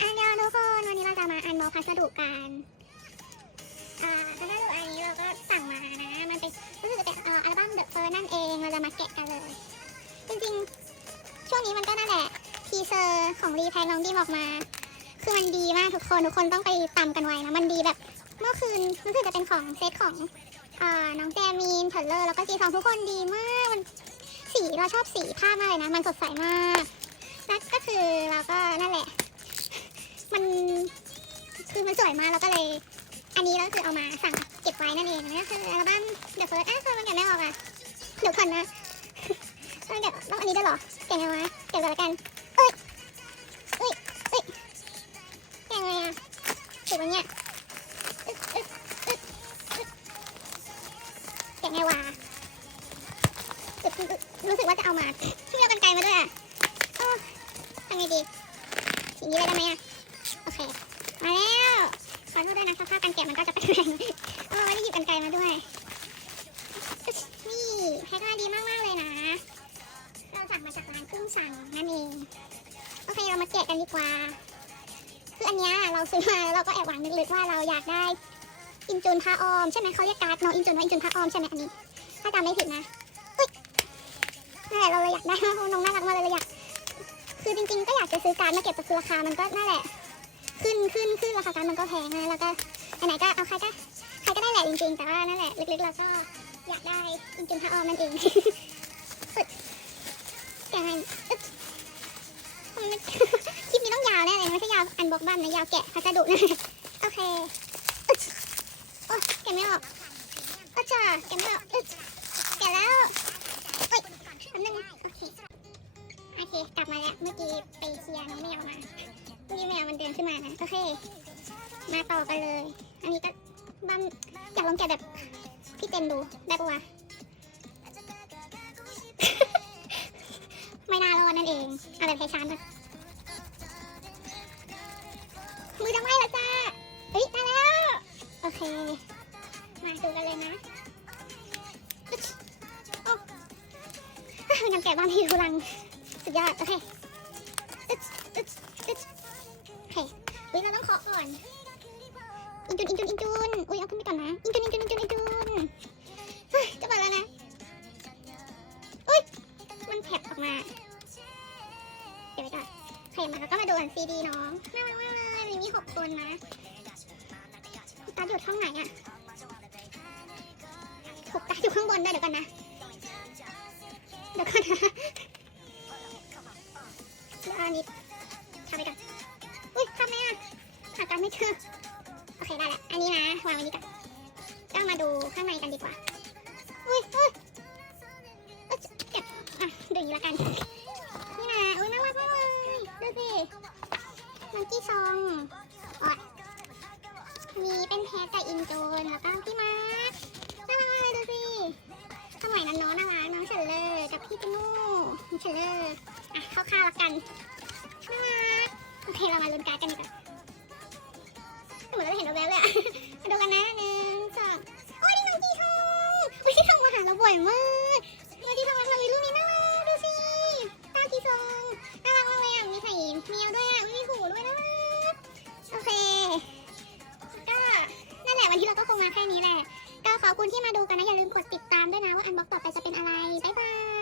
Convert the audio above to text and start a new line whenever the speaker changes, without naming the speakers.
อันยองทุกคนวันนี้เราจะมาอันบ็อพัสดุกันอ่าพัสดุอันนี้เราก็สั่งมานะ มันเป็นรู้สึกจะเป็นอ,อัลบั้มเดอะเฟิร์นั่นเองเราจะมาแกะกันเลย จริงๆ ช่วงนี้มันก็นั่นแหละทีเซอร์ของรีแพนน้องดีมออกมา คือมันดีมากทุกคนทุกคนต้องไปตามกันไว้นะมันดีแบบเมื่อคืนรู้สึกจะเป็นของเซตของอ่าน้องแจมีนเทเลอร์แล้วก็จีสองทุกคนดีมากมันสีเราชอบสีผ้ามากเลยนะ มันสดใสมากแล้วก็คือเราก็น คือมันสวยมากเราก็เลย อันนี้เราคือเอามาสั่งเก็บไว้นั่นเองนั่นก็คืออัลบั้ม The First อะทำไมมันแกะไม่ออกอะเดี๋ยวก่อนนะต้องแกะต้องอันนี้ด้วยเหรอแกะไงวะแกะเลยละกันเอ้ยเอ้ยเอ้ยแกะไงอะถูกไหมเนี่ยอึ๊ดอึ๊ดอึ๊ดอึ๊ดแกะไงวะอึ๊ดรู้สึกว่าจะเอามาที่เอากันไกลมาด้วยอะโอ้ทำไงดีอย่างนี้ได้ไหมอะโอเค ขอโทษด้วยนะสภาพการแกะมันก็จะเป็นแบบนี้เออไม่ได้หยิบกันไกลมาด้วย นี่แพ็คมาดีมากๆเลยนะ เราสั่งมาจากร้านกุ้งสั่งนั่นเอง โอเคเรามาแกะกันดีกว่า คืออันเนี้ยเราซื้อมาแล้วเราก็แอบหวังลึกๆว่าเราอยากได้อินจูนผ้าออมใช่ไหมเขาเรียกการ์ดน้องอินจูนว่าอินจูนผ้าออมใช่ไหมอันนี้ ถ้าจำไม่ผิดนะนั่นแหละเราเลยอยากได้เพราะน้องน่ารักมากเลยเลยอยาก คือจริงๆก็อยากจะซื้อการ์ดมาเก็บแต่คือราคามันก็นั่นแหละ ขึ้นขึ้นขึ้นราคาการมันก็แพงนะแล้วก็ไหนๆก็เอาใครก็ใครก็ได้แหละจริงๆ แต่ว่านั่นแหละลึกๆเราก็อยากได้อินจูนผ้าออมนั่นเองอึดแกะให้อึดมันไม่คลิปนี้ต้องยาวแน่เลยไม่ใช่ยาวอันบล็อกบ้านนะยาวแกะพัสดุนะโอเคโอ้แกะไม่ออกโอ้จ้าแกะไม่ออกแกะแล้วเอ้ยแป๊บนึงโอเค อเค กลับมาแล้ว เมื่อกี้ไปเคลียร์น้องแมวมาเมื่อกี้แมวมันเดินขึ้นมานะ โอเค มาต่อกันเลย อันนี้ก็บ้านอยากลองแกะแบบพี่เต็มดูได้ปะวะ ไม่น่ารอดนั่นเอง เอาแบบไทยชานเลยมือจะไหม้แล้วจ้าเฮ้ยได้แล้ว โอเค มาดูกันเลยนะโอ้ยังแกะบ้านพี่ทุลัง สุดยอด โอเคอึ๊ดอึ๊ดอึ๊ดโอเคเฮ้ยเราต้องเคาะก่อน อินจุนอินจุนอินจุนอุ้ยเอาขึ้นไปก่อนนะ อินจุนอินจุนอินจุนอินจุนเฮ้ยจะมาแล้วนะอุ้ย มันแผลบออกมา เดี๋ยวไปก่อนโอเคมาแล้วก็มาดูกันซีดีน้องน่ารักมากเลยมีหกคนนะตาอยู่ช่องไหนอะหกตาอยู่ข้างบนด้วยเดี๋ยวก่อนนะเดี๋ยวก่อนนะ เดี๋ยวเอาอันนี้ทำไปก่อน อุ้ยทำไมอะหากันไม่เจอโอเคได้แล้วอันนี้นะ วางไว้นี่ก่อนก็มาดูข้างในกันดีกว่า อุ้ยอุ้ยเอ้ยเก็บอะดูอย่างนี้ละกัน นี่นะอุ้ยน่ารักมากเลยดูสิมังกี้ซองอ๋อมีเป็นแพทกับอินโจนแล้วก็พี่มาร์คน่ารักมากเลยดูสิสมัยนั้นน้องน่ารักน้องเฉลเลอร์กับพี่ตินูน้องเฉลเลอร์อะเข้าๆละกัน โอเคเรามาลุ้นการ์ดกันดีกว่าเหมือนเราเห็นเราแล้วเลยอะมาดูกันนะหนึ่งสองโอ้ยนี่น้องจีทองอุ้ยจีทองมาหาเราบ่อยมากน้องจีทองมาทำในรูปนี้น่ารักดูสิตาจีซองน่ารักมากเลยอะมีใส่เมียวด้วยอะมีหูด้วยนะโอเคก็นั่นแหละวันที่เราก็คงมาแค่นี้แหละก็ขอบคุณที่มาดูกันนะอย่าลืมกดติดตามด้วยนะว่าอันบ็อกต่อไปจะเป็นอะไรบายบาย